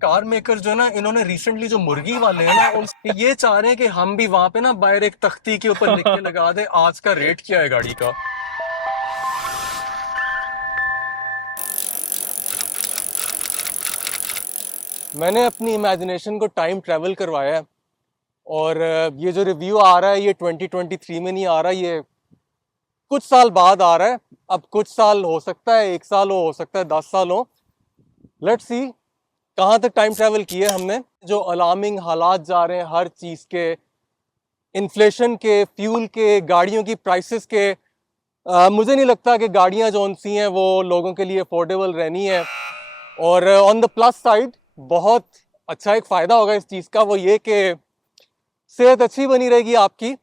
Car maker जो है ना, इन्होंने रिसेंटली जो मुर्गी वाले हैं ना, उन ये चाह रहे हैं कि हम भी वहां पे ना बाहर एक तख्ती के ऊपर लिख के लगा दे आज का रेट क्या है गाड़ी का। मैंने अपनी इमेजिनेशन को टाइम ट्रेवल करवाया है। और ये जो रिव्यू आ रहा है ये 2023 में नहीं आ रहा, ये कुछ साल बाद आ रहा है। अब कुछ साल हो सकता है, 1 साल हो सकता है 10 साल हो। लेट्स सी कहाँ तक टाइम ट्रेवल किया है हमने। जो अलार्मिंग हालात जा रहे हैं हर चीज के, इन्फ्लेशन के, फ्यूल के, गाड़ियों की प्राइसेस के, मुझे नहीं लगता कि गाड़ियां जो सी हैं वो लोगों के लिए अफोर्डेबल रहनी है। और ऑन द प्लस साइड बहुत अच्छा एक फ़ायदा होगा इस चीज़ का, वो ये कि सेहत अच्छी बनी रहेगी आपकी।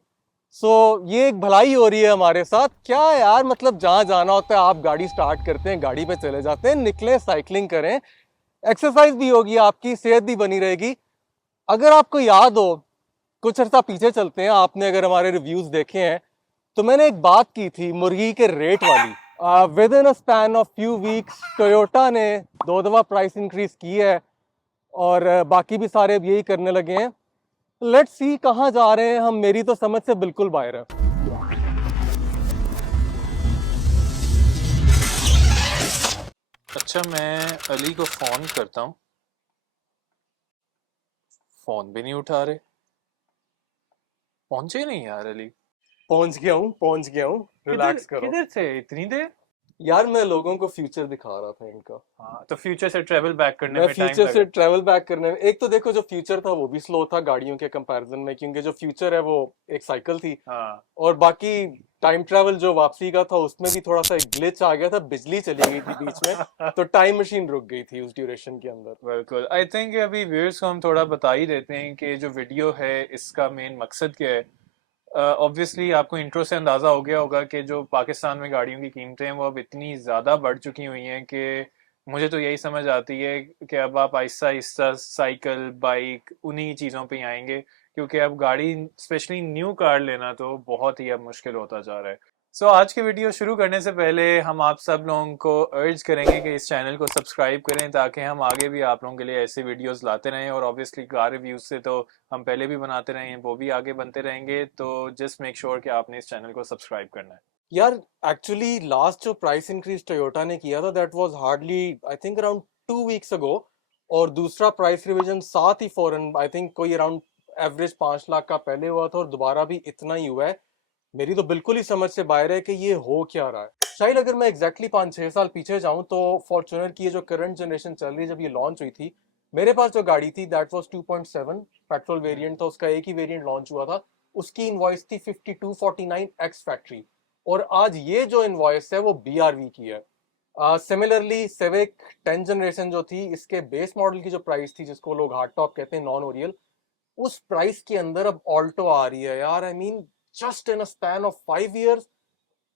सो ये एक भलाई हो रही है हमारे साथ। क्या है यार, मतलब जहाँ जाना होता है आप गाड़ी स्टार्ट करते हैं, गाड़ी पे चले जाते हैं, निकले, साइकिलिंग करें, एक्सरसाइज भी होगी, आपकी सेहत भी बनी रहेगी। अगर आपको याद हो, कुछ अर्सा पीछे चलते हैं, आपने अगर हमारे रिव्यूज़ देखे हैं तो मैंने एक बात की थी मुर्गी के रेट वाली। With in a span of few weeks Toyota ने 2 दफ़ा प्राइस इंक्रीज की है। और बाकी भी सारे अब यही करने लगे हैं। लेट्स सी कहाँ जा रहे हैं हम, मेरी तो समझ से बिल्कुल बाहर है। अच्छा, मैं अली को फोन करता हूँ। फोन भी नहीं उठा रहे। पहुंचे नहीं यार अली। पहुंच गया हूँ, पहुंच गया हूँ, किधर रिलैक्स करो। किधर थे इतनी देर? यार मैं लोगों को फ्यूचर दिखा रहा था इनका। हाँ, तो फ्यूचर से ट्रेवल बैक करने मैं में टाइम फ्यूचर लगा। से ट्रेवल बैक करने में, एक तो देखो जो फ्यूचर था वो भी स्लो था गाड़ियों के कंपैरिजन में, क्योंकि जो फ्यूचर है वो एक साइकिल थी। हाँ, और बाकी टाइम ट्रैवल जो वापसी का था उसमें भी थोड़ा सा एक ग्लिच आ गया था, बिजली चली गई थी बीच में। तो टाइम मशीन रुक गई थी उस ड्यूरेशन के अंदर। बिल्कुल। आई थिंक अभी व्यूअर्स को हम थोड़ा बता ही देते हैं कि जो वीडियो है इसका मेन मकसद क्या है। ऑब्वियसली आपको इंट्रो से अंदाज़ा हो गया होगा कि जो पाकिस्तान में गाड़ियों की कीमतें हैं वो अब इतनी ज़्यादा बढ़ चुकी हुई हैं कि मुझे तो यही समझ आती है कि अब आप आहिस्ता आहिस्ता साइकिल, बाइक, उन्हीं चीज़ों पे ही आएंगे, क्योंकि अब गाड़ी, स्पेशली न्यू कार लेना तो बहुत ही अब मुश्किल होता जा रहा है। सो आज की वीडियो शुरू करने से पहले हम आप सब लोगों को अर्ज करेंगे कि इस चैनल को सब्सक्राइब करें, ताकि हम आगे भी आप लोगों के लिए ऐसे वीडियोस लाते रहें। और ऑब्वियसली कार रिव्यूज से तो हम पहले भी बनाते रहे हैं, वो भी आगे बनते रहेंगे। तो जस्ट मेक श्योर कि आपने इस चैनल को सब्सक्राइब करना है। यार एक्चुअली लास्ट जो प्राइस इंक्रीज टोयोटा ने किया था that was hardly I think around 2 weeks ago. और दूसरा प्राइस रिवीजन साथ ही फॉरन आई थिंक कोई अराउंड एवरेज 5 लाख का पहले हुआ था और दोबारा भी इतना ही हुआ है। मेरी तो बिल्कुल ही समझ से बाहर है कि ये हो क्या रहा है। शायद अगर मैं एग्जैक्टली 5-6 साल पीछे जाऊं तो फॉर्च्यूनर की ये जो करंट जनरेशन चल रही है, जब ये लॉन्च हुई थी, मेरे पास जो गाड़ी थी दैट वाज 2.7 पेट्रोल वेरिएंट था, उसका एक ही वेरिएंट लॉन्च हुआ था। उसकी इनवॉइस थी 5249 एक्स फैक्ट्री। और आज ये जो इनवॉइस है वो BRV की है। सिमिलरली सेविक 10 जनरेशन जो थी, इसके बेस मॉडल की जो प्राइस थी, जिसको लोग हार्ड टॉप कहते हैं, नॉन ओरियल, उस प्राइस के अंदर अब ऑल्टो आ रही है। यार I mean just in a span of 5 years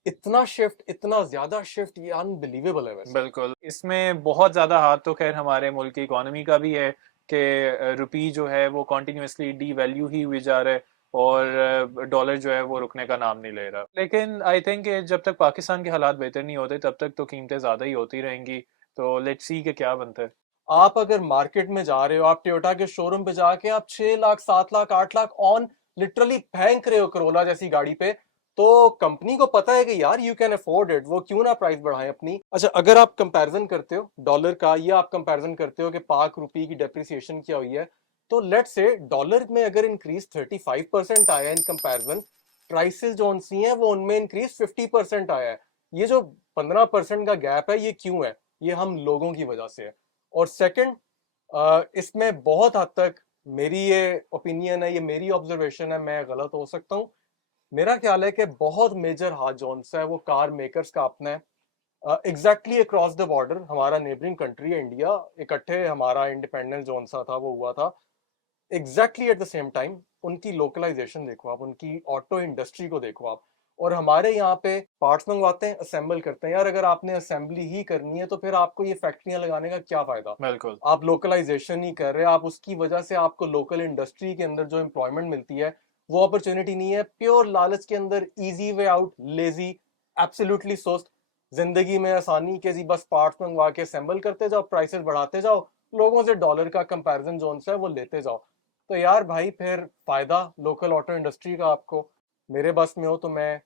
इतना शिफ्ट, इतना ज्यादा शिफ्ट, ये अनबिलीवेबल है वैसे। बिल्कुल, इसमें बहुत ज़्यादा हाथ तो खैर हमारे मुल्क की इकोनॉमी का भी है कि रुपी जो है वो कॉन्टीन्यूसली डी वैल्यू ही हुई जा रहा है, और डॉलर जो है वो रुकने का नाम नहीं ले रहा। लेकिन आई थिंक जब तक पाकिस्तान के हालात बेहतर नहीं होते तब तक तो कीमतें ज़्यादा ही होती रहेंगी। तो लेट्स सी कि क्या बनता है। आप अगर मार्केट में जा रहे हो, आप टोयोटा के शोरूम पे जाके आप 6 लाख, 7 लाख, 8 लाख ऑन लिटरली फेंक रहे हो करोला जैसी गाड़ी पे, तो कंपनी को पता है कि यार यू कैन अफोर्ड इट, वो क्यों ना प्राइस बढ़ाएं अपनी। अच्छा, अगर आप कंपैरिजन करते हो डॉलर का, या आप कंपैरिजन करते हो कि पाक रुपए की डेप्रिसिएशन क्या हुई है, तो लेट्स से डॉलर में अगर इंक्रीज 35% आया इन कंपैरिजन, प्राइसेस जो सी हैं वो उनमें इंक्रीज 50% आया है। ये जो 15% का गैप है, ये क्यों है? ये हम लोगों की वजह से है। और सेकंड, इसमें बहुत हद तक मेरी ये ओपिनियन है, ये मेरी ऑब्जर्वेशन है, मैं गलत हो सकता हूँ। मेरा ख्याल है कि बहुत मेजर हाथ जौन सा है वो कार मेकर्स का अपना है। एग्जैक्टली अक्रॉस द बॉर्डर, हमारा नेबरिंग कंट्री है इंडिया, इकट्ठे हमारा इंडिपेंडेंस जौन सा था वो हुआ था exactly at the same time. उनकी लोकलाइजेशन देखो आप, उनकी ऑटो इंडस्ट्री को देखो आप। और हमारे यहाँ पे पार्ट्स मंगवाते हैं, असेंबल करते हैं। यार अगर आपने असेंबली ही करनी है तो फिर आपको ये फैक्ट्रियां लगाने का क्या फायदा? बिल्कुल। आप लोकलाइजेशन नहीं कर रहे, आप उसकी वजह से आपको लोकल इंडस्ट्री के अंदर जो एम्प्लॉयमेंट मिलती है वो अपॉर्चुनिटी नहीं है। प्योर लालच के अंदर, easy way out, lazy, absolutely सुस्त, जिंदगी में आसानी के जी बस पार्ट्स मंगवा के असेंबल करते जाओ, प्राइसेस बढ़ाते जाओ, लोगों से डॉलर का कंपैरिजन जोन से है वो लेते जाओ। तो यार भाई फिर फायदा लोकल ऑटो इंडस्ट्री का आपको। मेरे बस में हो तो मैं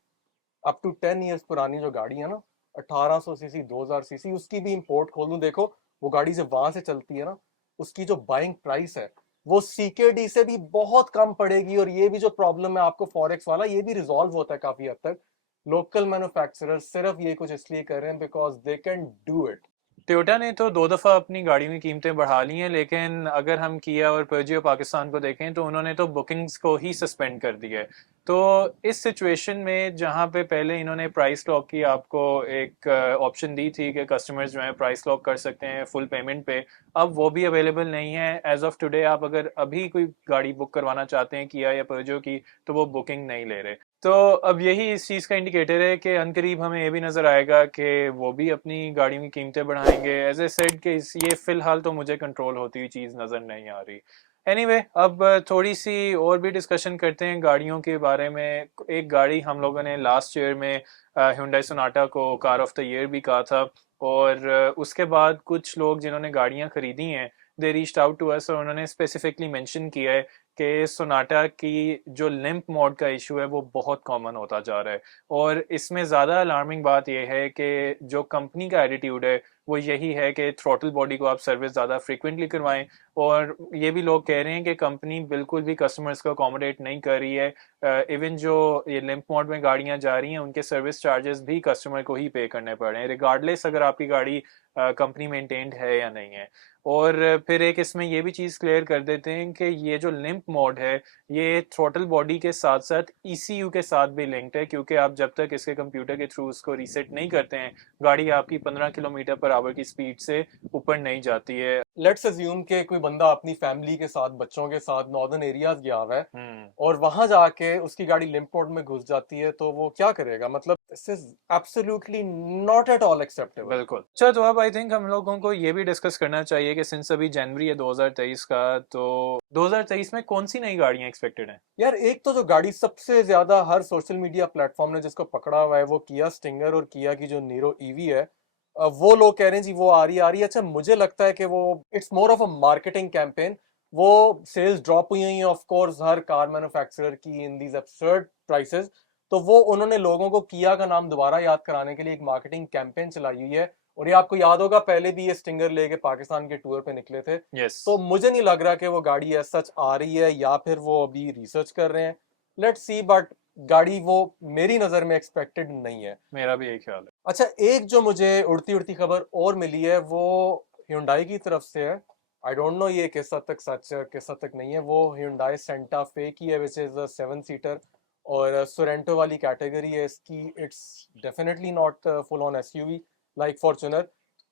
अप टू 10 ईयर्स पुरानी जो गाड़ी है ना, 1800 सीसी 2000 सीसी, उसकी भी इंपोर्ट खोल दूं, देखो वो गाड़ी जब वहां से चलती है ना, उसकी जो बाइंग प्राइस है वो सीकेडी से भी बहुत कम पड़ेगी। और ये भी जो प्रॉब्लम है आपको फॉरेक्स वाला, ये भी रिजॉल्व होता है काफी हद तक। लोकल मैन्युफैक्चरर सिर्फ ये कुछ इसलिए कर रहे हैं because they can do it. Toyota ने तो 2 दफ़ा अपनी गाड़ियों की कीमतें बढ़ा ली हैं, लेकिन अगर हम किया और पर्जियो पाकिस्तान को देखें तो उन्होंने तो बुकिंग्स को ही सस्पेंड कर दिया है। तो इस सिचुएशन में जहां पे पहले इन्होंने प्राइस लॉक की आपको एक ऑप्शन दी थी कि कस्टमर्स जो है प्राइस लॉक कर सकते हैं फुल पेमेंट पे, अब वो भी अवेलेबल नहीं है एज ऑफ टुडे। आप अगर अभी कोई गाड़ी बुक करवाना चाहते हैं किया या पर्जियो की, तो वो बुकिंग नहीं ले रहे। तो अब यही इस चीज़ का इंडिकेटर है कि अनकरीब हमें ये भी नज़र आएगा कि वो भी अपनी गाड़ियों की कीमतें बढ़ाएंगे। एज ए सेड कि ये फ़िलहाल तो मुझे कंट्रोल होती हुई चीज़ नज़र नहीं आ रही। एनीवे अब थोड़ी सी और भी डिस्कशन करते हैं गाड़ियों के बारे में। एक गाड़ी हम लोगों ने लास्ट ईयर में Hyundai सोनाटा को कार ऑफ द ईयर भी कहा था, और उसके बाद कुछ लोग जिन्होंने गाड़ियां खरीदी हैं they reached out to us और उन्होंने स्पेसिफिकली मेंशन किया है कि सोनाटा की जो लिम्प मोड का इशू है वो बहुत कॉमन होता जा रहा है। और इसमें ज़्यादा अलार्मिंग बात यह है कि जो कंपनी का एटीट्यूड है वो यही है कि थ्रॉटल बॉडी को आप सर्विस ज़्यादा फ्रीक्वेंटली करवाएं। और ये भी लोग कह रहे हैं कि कंपनी बिल्कुल भी कस्टमर्स को अकोमोडेट नहीं कर रही है। इवन जो ये लिम्प मोड में गाड़ियां जा रही हैं उनके सर्विस चार्जेस भी कस्टमर को ही पे करने पड़ रहे हैं, रिगार्डलेस अगर आपकी गाड़ी कंपनी मेंटेन्ड है या नहीं है। और फिर एक इसमें ये भी चीज़ क्लियर कर देते हैं कि ये जो लिम्प मोड है ये थ्रॉटल बॉडी के साथ साथ ईसीयू के साथ भी लिंक्ड है, क्योंकि आप जब तक इसके कंप्यूटर के थ्रू उसको रीसेट नहीं करते हैं गाड़ी आपकी 15 किलोमीटर पर आवर की स्पीड से ऊपर नहीं जाती है। लेट्स अज्यूम कि कोई बंदा अपनी फैमिली के साथ बच्चों के साथ नॉर्दर्न एरियाज गया हुआ है हम्म। और वहां जाके उसकी गाड़ी लिम्प मोड में घुस जाती है, तो वो क्या करेगा? मतलब this is absolutely not at all acceptable. बिल्कुल। अच्छा, तो अब आई थिंक हम लोगों को ये भी डिस्कस करना चाहिए कि सिंस अभी जनवरी है 2023 का, तो 2023 में कौन सी नई गाड़ियां एक्सपेक्टेड हैं? यार एक तो जो गाड़ी सबसे ज्यादा हर सोशल मीडिया प्लेटफॉर्म ने जिसको पकड़ा हुआ है वो किया स्टिंगर, और किया की जो नीरो ईवी है, वो लोग कह रहे हैं जी वो आ रही है। अच्छा मुझे लगता है कि वो it's more of a marketing campaign. वो सेल्स ड्रॉप हुई हैं of course her car manufacturer की इन दीज एब्सर्ड प्राइसेस, तो वो उन्होंने लोगों को किया का नाम दोबारा याद कराने के लिए एक मार्केटिंग कैंपेन चलाई हुई है। और ये आपको याद होगा पहले भी ये स्टिंगर लेके पाकिस्तान के टूर पे निकले थे। यस। तो मुझे नहीं लग रहा कि वो गाड़ी एज सच आ रही है, या फिर वो अभी रिसर्च कर रहे हैं। लेट्स सी, बट गाड़ी वो मेरी नजर में एक्सपेक्टेड नहीं है। मेरा भी यही ख्याल है। अच्छा एक जो मुझे उड़ती उड़ती खबर और मिली है वो Hyundai की तरफ से है। आई डोंट नो ये किस हद तक सच है किस हद तक नहीं है। वो Hyundai सेंटा फे की है विच इज अ 7 सीटर, और सोरेंटो वाली कैटेगरी है इसकी। It's definitely not full on SUV like Fortuner.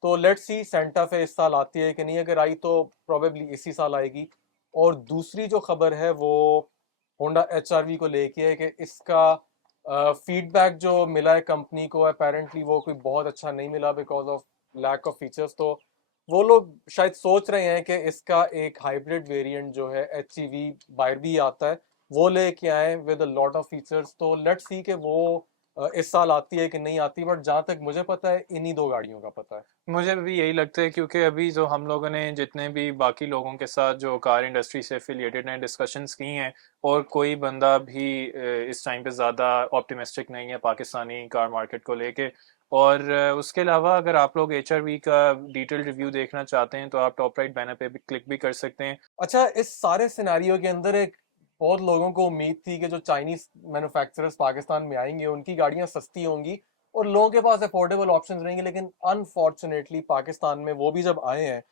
तो लेट्स सी सेंटा फे इस साल आती है कि नहीं, अगर आई तो प्रोबेबली इसी साल आएगी। और दूसरी जो खबर है वो होंडा HRV को लेके है कि इसका फीडबैक जो मिला है कंपनी को अपेरेंटली वो कोई बहुत अच्छा नहीं मिला because of lack of features. तो वो लोग शायद सोच रहे हैं कि इसका एक हाइब्रिड वेरिएंट जो है HEV बाहर भी आता है वो लेके आए with a lot of features. तो लेट्स सी कि वो इस साल आती है कि नहीं आती, बट जहाँ तक मुझे पता है इन्हीं दो गाड़ियों का पता है। मुझे भी यही लगता है, क्योंकि अभी जो हम लोगों ने जितने भी बाकी लोगों के साथ जो कार इंडस्ट्री से एफिलिएटेड हैं डिस्कशंस की हैं, और कोई बंदा भी इस टाइम पे ज़्यादा ऑप्टिमिस्टिक नहीं है पाकिस्तानी कार मार्केट को लेके। और उसके अलावा अगर आप लोग HRV का डिटेल रिव्यू देखना चाहते हैं तो आप टॉप राइट बैनर पे भी क्लिक भी कर सकते हैं। अच्छा इस सारे सिनेरियो के अंदर एक बहुत लोगों को उम्मीद थी कि जो चाइनीज मैन्युफैक्चरर्स पाकिस्तान में आएंगे उनकी गाड़ियां सस्ती होंगी और लोगों के पास अफोर्डेबल ऑप्शंस रहेंगे, लेकिन अनफॉर्चुनेटली पाकिस्तान में वो भी जब आए हैं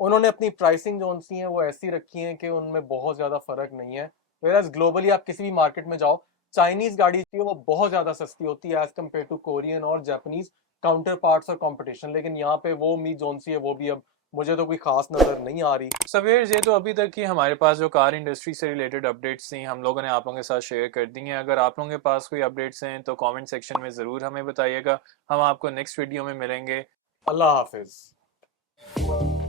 उन्होंने अपनी प्राइसिंग जो सी हैं वो ऐसी रखी हैं कि उनमें बहुत ज़्यादा फर्क नहीं है। वेराज ग्लोबली आप किसी भी मार्केट में जाओ, चाइनीज गाड़ी जो है वो बहुत ज़्यादा सस्ती होती है एज कम्पेयर टू कोरियन और जापानीज काउंटर पार्ट्स और कॉम्पिटिशन। लेकिन यहाँ पे वो उम्मीद जो सी है वो भी अब मुझे तो कोई खास नज़र नहीं आ रही। सवेर ये तो अभी तक की हमारे पास जो कार इंडस्ट्री से रिलेटेड अपडेट्स थी हम लोगों ने आप लोगों के साथ शेयर कर दी हैं। अगर आप लोगों के पास कोई अपडेट्स हैं तो कमेंट सेक्शन में ज़रूर हमें बताइएगा। हम आपको नेक्स्ट वीडियो में मिलेंगे। अल्लाह हाफिज।